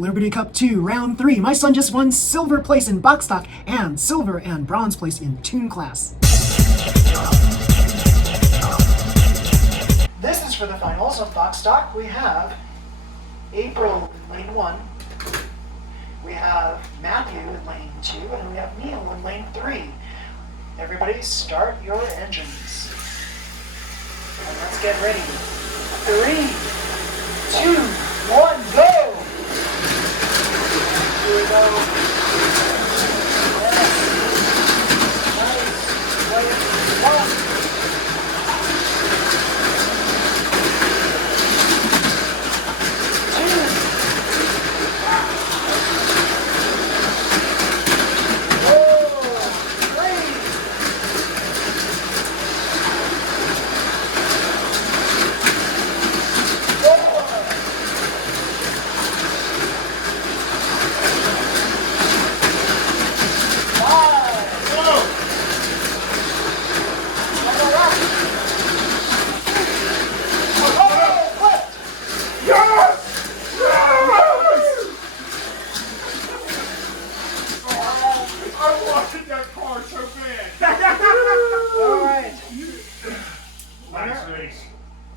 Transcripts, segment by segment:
Liberty Cup 2, Round 3. My son just won silver place in box stock and silver and bronze place in tune class. This is for the finals of box stock. We have April in lane 1. We have Matthew in lane 2, and we have Neil in lane 3. Everybody start your engines. And let's get ready. 3, 2, 1, go! Here we go. Yes. Nice. Lane 1.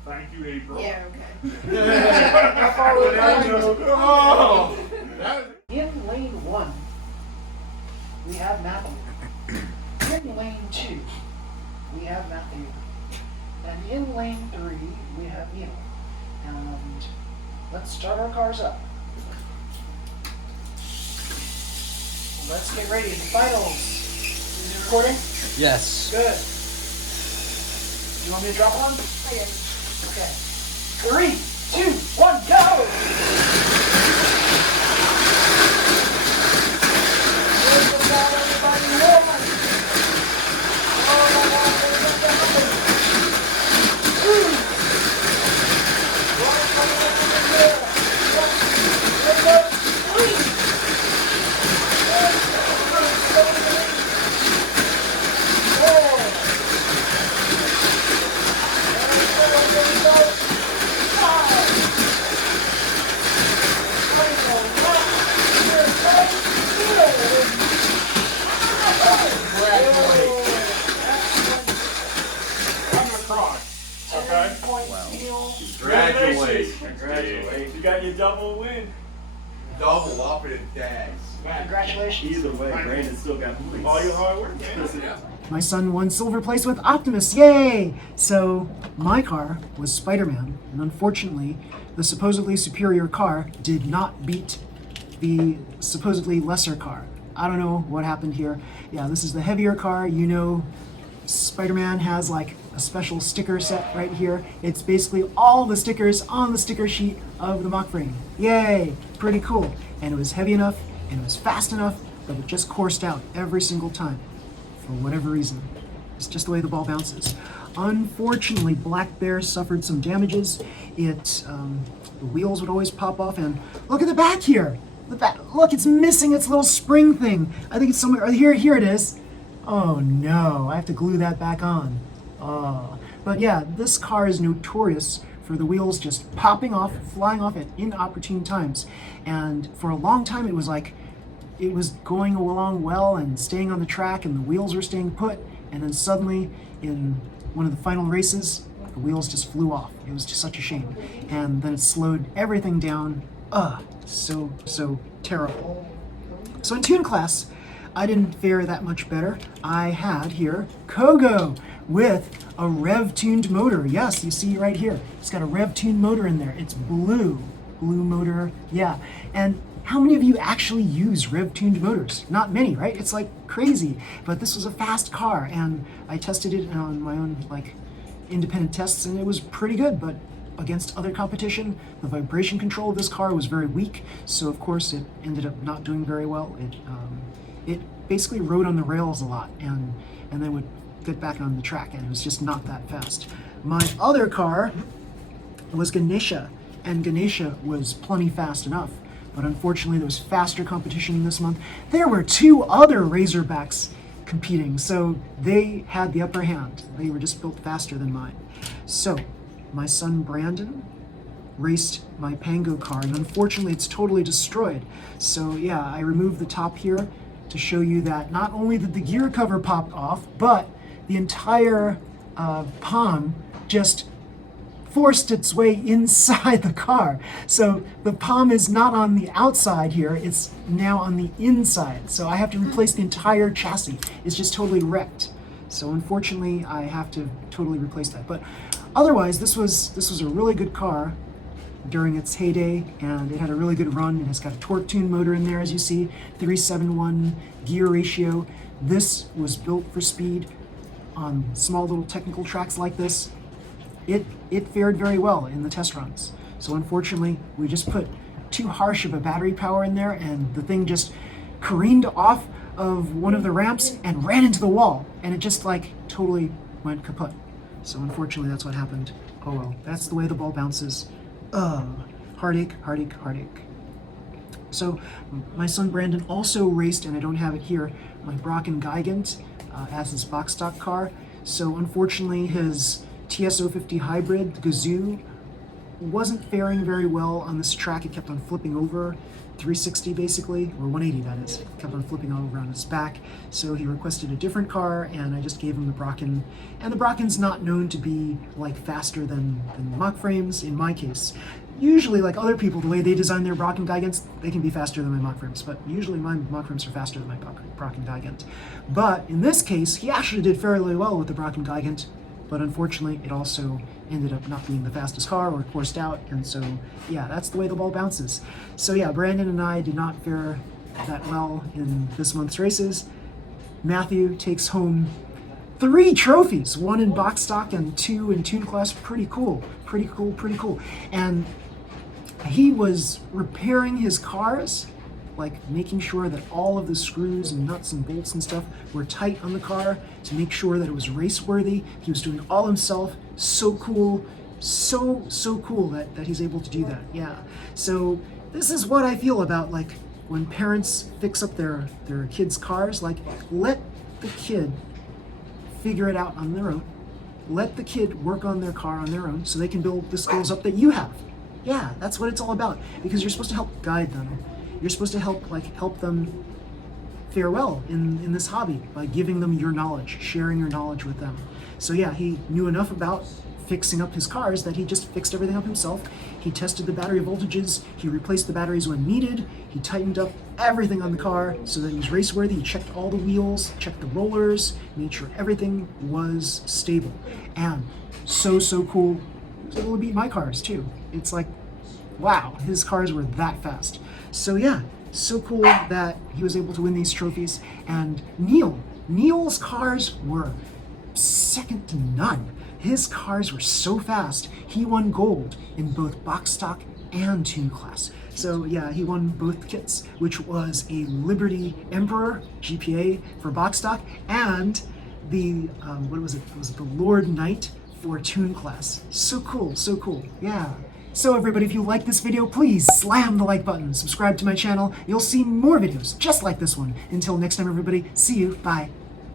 Thank you, April. Yeah, okay. In lane 1, we have Matthew. In lane 2, we have Matthew. And in lane 3, we have Neil. And let's start our cars up. Let's get ready. Finals. Is it recording? Yes. Good. You want me to drop one? Okay. Okay. 3, 2, 1, go! Here's the ball, everybody. One. Two. One, three. Okay. Congratulations. You got your double win. Double up in tags. Congratulations. Either way, Brandon still got points. All your hard work, man. My son won silver place with Optimus, yay! So my car was Spider-Man, and unfortunately, the supposedly superior car did not beat the supposedly lesser car. I don't know what happened here. Yeah, this is the heavier car. You know, Spider-Man has like a special sticker set right here. It's basically all the stickers on the sticker sheet of the mock frame. Yay! Pretty cool. And it was heavy enough, and it was fast enough, but it just coursed out every single time. For whatever reason. It's just the way the ball bounces. Unfortunately, Black Bear suffered some damages. The wheels would always pop off, and look at the back here. The back, look, it's missing its little spring thing. I think it's somewhere, here it is. Oh no, I have to glue that back on. Oh. But yeah, this car is notorious for the wheels just popping off, flying off at inopportune times. And for a long time, it was like, it was going along well and staying on the track and the wheels were staying put, and then suddenly in one of the final races the wheels just flew off. It was just such a shame, and then it slowed everything down. So terrible. So in tune class I didn't fare that much better. I had here Kogo with a rev tuned motor. Yes, you see right here, it's got a rev tuned motor in there. It's blue motor, yeah. And how many of you actually use rev-tuned motors? Not many, right? It's like crazy. But this was a fast car, and I tested it on my own like independent tests, and it was pretty good. But against other competition, the vibration control of this car was very weak, so of course it ended up not doing very well. It basically rode on the rails a lot, and then would get back on the track, and it was just not that fast. My other car was Ganesha, and Ganesha was plenty fast enough. But unfortunately, there was faster competition this month. There were 2 other Razorbacks competing, so they had the upper hand. They were just built faster than mine. So, my son Brandon raced my Pango car, and unfortunately it's totally destroyed. So yeah, I removed the top here to show you that not only did the gear cover pop off, but the entire palm just forced its way inside the car. So the palm is not on the outside here, it's now on the inside. So I have to replace the entire chassis. It's just totally wrecked. So unfortunately, I have to totally replace that. But otherwise, this was a really good car during its heyday, and it had a really good run. And it's got a torque tune motor in there, as you see, 371 gear ratio. This was built for speed on small little technical tracks like this. It fared very well in the test runs. So unfortunately, we just put too harsh of a battery power in there, and the thing just careened off of one of the ramps and ran into the wall, and it just like totally went kaput. So unfortunately, that's what happened. Oh well, that's the way the ball bounces. Heartache, heartache, heartache. So my son Brandon also raced, and I don't have it here, my Brocken Gigant as his box stock car. So unfortunately, his TS050 hybrid, the Gazoo, wasn't faring very well on this track. It kept on flipping over, 360 basically, or 180 that is. It kept on flipping over on its back. So he requested a different car, and I just gave him the Brocken. And the Brocken's not known to be like faster than the Mach frames in my case. Usually, like other people, the way they design their Brocken Gigants, they can be faster than my Mach frames, but usually my Mach frames are faster than my Brocken Gigant. But in this case, he actually did fairly well with the Brocken Gigant, but unfortunately, it also ended up not being the fastest car or coursed out, and so, yeah, that's the way the ball bounces. So yeah, Brandon and I did not fare that well in this month's races. Matthew takes home 3 trophies, 1 in box stock and 2 in tune class. Pretty cool, pretty cool, pretty cool. And he was repairing his cars, like making sure that all of the screws and nuts and bolts and stuff were tight on the car to make sure that it was race worthy. He was doing it all himself. So cool, so cool that he's able to do that. Yeah. So this is what I feel about like when parents fix up their kids' cars. Like, let the kid figure it out on their own. Let the kid work on their car on their own so they can build the skills up that you have. Yeah, that's what it's all about, because you're supposed to help guide them. You're supposed to help them fare well in this hobby by giving them your knowledge, sharing your knowledge with them. So yeah, he knew enough about fixing up his cars that he just fixed everything up himself. He tested the battery voltages, he replaced the batteries when needed, he tightened up everything on the car so that it was race worthy. He checked all the wheels, checked the rollers, made sure everything was stable. And so cool, he was able to beat my cars too. It's like, wow, his cars were that fast. So yeah, so cool that he was able to win these trophies. And Neil's cars were second to none. His cars were so fast, he won gold in both box stock and tune class. So yeah, he won both kits, which was a Liberty Emperor GPA for box stock and the, what was it? Was it the Lord Knight for tune class? So cool, so cool, yeah. So everybody, if you like this video, please slam the like button, subscribe to my channel. You'll see more videos just like this one. Until next time, everybody, see you, bye.